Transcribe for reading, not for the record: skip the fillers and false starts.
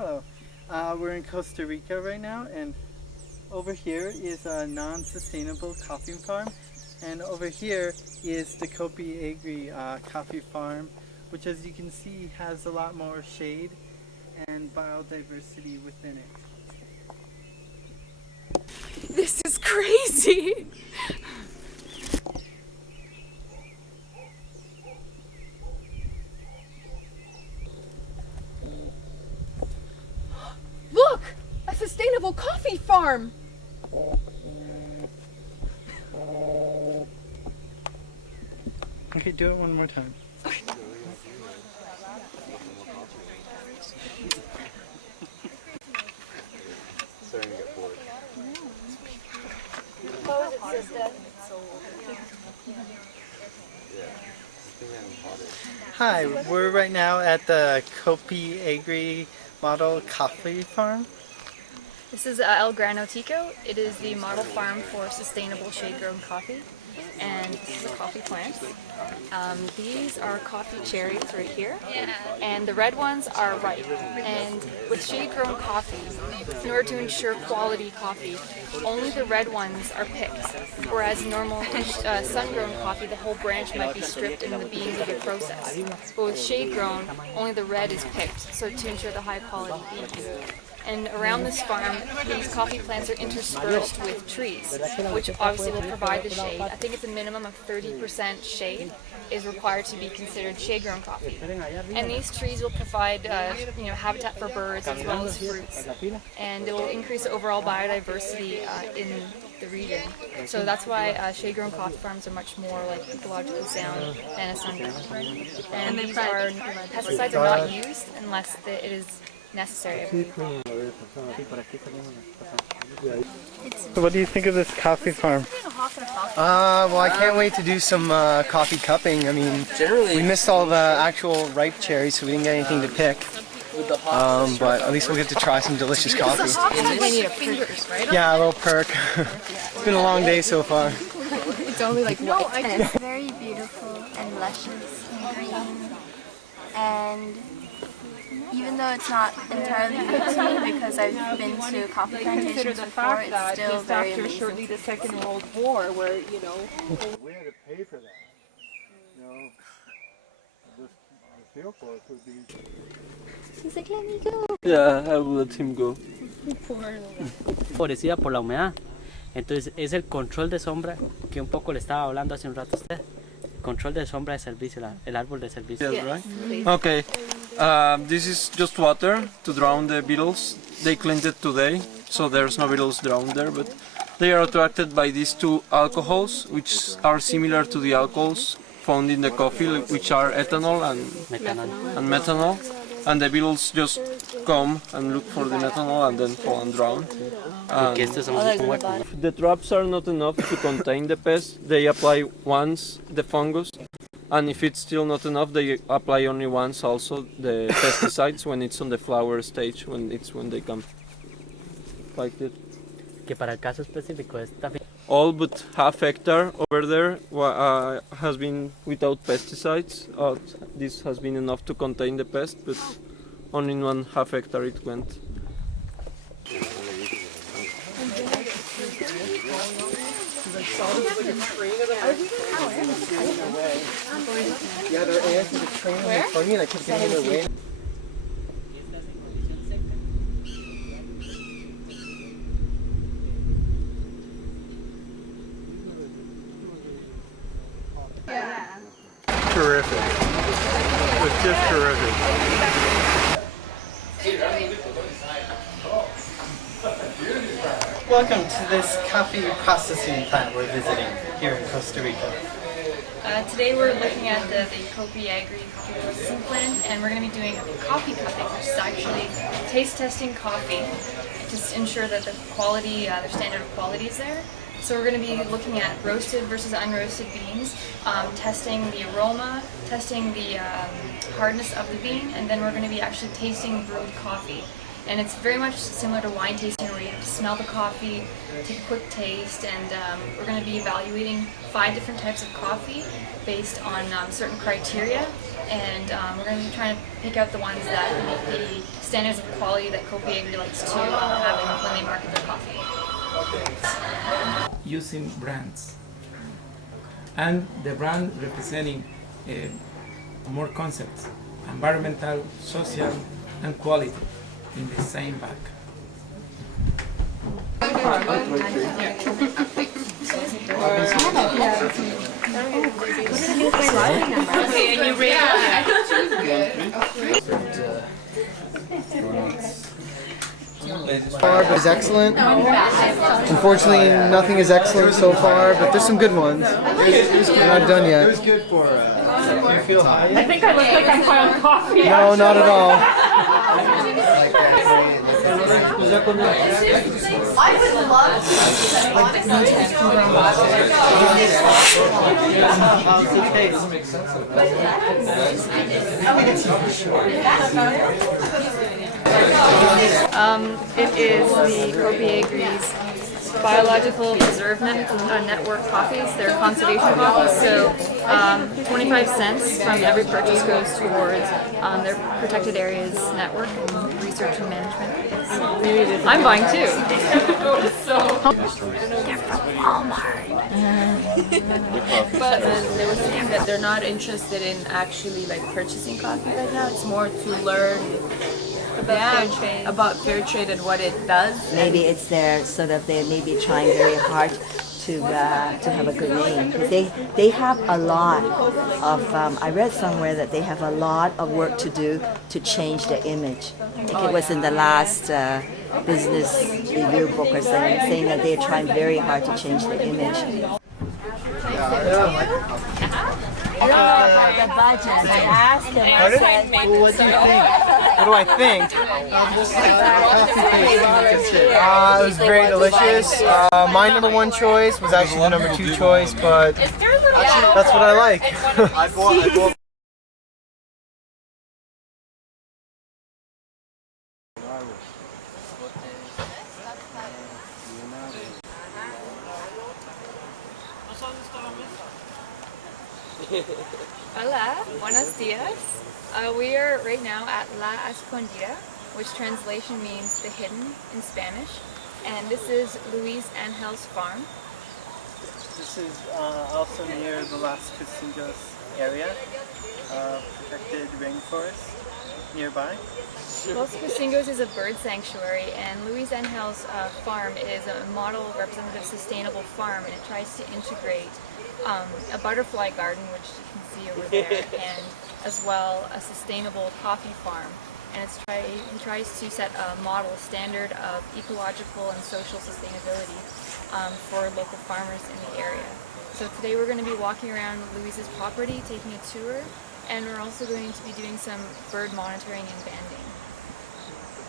Hello. We're in Costa Rica right now, and over here is a non-sustainable coffee farm, and over here is the Copi Agri coffee farm, which, as you can see, has a lot more shade and biodiversity within it. This is crazy! Look! A sustainable coffee farm! Okay, do it one more time. Starting to get bored. Hi, we're right now at the Copi Agri model coffee farm. This is El Grano Tico. It is the model farm for sustainable shade-grown coffee, and this is a coffee plant. These are coffee cherries right here, and the red ones are ripe. And with shade-grown coffee, in order to ensure quality coffee, only the red ones are picked, whereas normal sun-grown coffee, the whole branch might be stripped and the beans will be processed. But with shade-grown, only the red is picked, so to ensure the high-quality beans. And around this farm, these coffee plants are interspersed with trees, which obviously will provide the shade. I think it's a minimum of 30% shade is required to be considered shade-grown coffee. And these trees will provide habitat for birds as well as fruits. And it will increase the overall biodiversity in the region. So that's why shade-grown coffee farms are much more like ecologically sound than a sun-grown. And these are, pesticides are not used unless it is necessary. So what do you think of this coffee farm? Well, I can't wait to do some coffee cupping. I mean, we missed all the actual ripe cherries, so we didn't get anything to pick. But at least we'll get to try some delicious coffee. Yeah, a little perk. It's been a long day so far. It's only like what? It's very beautiful and luscious and green, and even though it's not entirely new to me because I've been to coffee plantations before, it's still very amazing. Shortly the Second World War, where We had to pay for that. The field force would be. He's like, let me go. Yeah, I will let him go. Favorecida por la humedad. Entonces es el control de sombra que un poco le estaba hablando hace un rato a usted. Control de sombra de servicio, el árbol de servicio. Yes, right? Okay. This is just water to drown the beetles. They cleaned it today, so there's no beetles drowned there, but they are attracted by these two alcohols, which are similar to the alcohols found in the coffee, which are ethanol and methanol. And the beetles just come and look for the methanol and then fall and drown. If the traps are not enough to contain the pest, they apply once the fungus, and if it's still not enough, they apply only once also the pesticides when it's on the flower stage, when they come. Like that. Que para el caso específico esta All but half hectare over there has been without pesticides. This has been enough to contain the pest, but only in 1/2 hectare it went. Yeah, they're ants in the train. They're funny, and I kept getting in their way. Terrific. It's just terrific. Welcome to this coffee processing plant we're visiting here in Costa Rica. Today we're looking at the Copi Agri coffee processing plant, and we're going to be doing coffee cupping, which is actually taste testing coffee to ensure that the quality, their standard of quality is there. So we're going to be looking at roasted versus unroasted beans, testing the aroma, testing the hardness of the bean, and then we're going to be actually tasting brewed coffee. And it's very much similar to wine tasting, where you smell the coffee, take a quick taste, and we're going to be evaluating 5 different types of coffee based on certain criteria, and we're going to be trying to pick out the ones that meet the standards of quality that Kopi Agri likes to have when they market their coffee. Using brands, and the brand representing more concepts: environmental, social, and quality in the same bag. Okay, and you rate it? I thought she was good. Far, but is excellent. Unfortunately, nothing is excellent so far, but there's some good ones. We're not done yet. It was good for you feel high? I think I look like I'm high on coffee. No, not at all. I would love It is the Kopi Agri's biological preservement network coffees. They're conservation coffees, so 25 cents from every purchase goes towards their protected areas network and research and management. I'm buying too. But they were saying that they're not interested in actually like purchasing coffee right now. It's more to learn about fair trade and what it does. Maybe it's there so that they may be trying very hard to have a good name, because they have a lot of I read somewhere that they have a lot of work to do to change their image. I think it was in the last business review book or something, saying that they're trying very hard to change their image. I don't know about the budget. I asked them, I said, Well, what do you think? What do I think? It was very delicious. My #1 choice was actually the #2 choice, but that's what I like. I bought Hola, buenos dias. We are right now at La Escondida, which translation means the hidden in Spanish. And this is Luis Angel's farm. This is also near the Las Castillos area, protected rainforest nearby. Los Casingos is a bird sanctuary, and Luis Angel's farm is a model representative sustainable farm, and it tries to integrate a butterfly garden, which you can see over there, and as well a sustainable coffee farm. And he tries to set a model standard of ecological and social sustainability for local farmers in the area. So today we're going to be walking around Luis's property, taking a tour, and we're also going to be doing some bird monitoring and banding.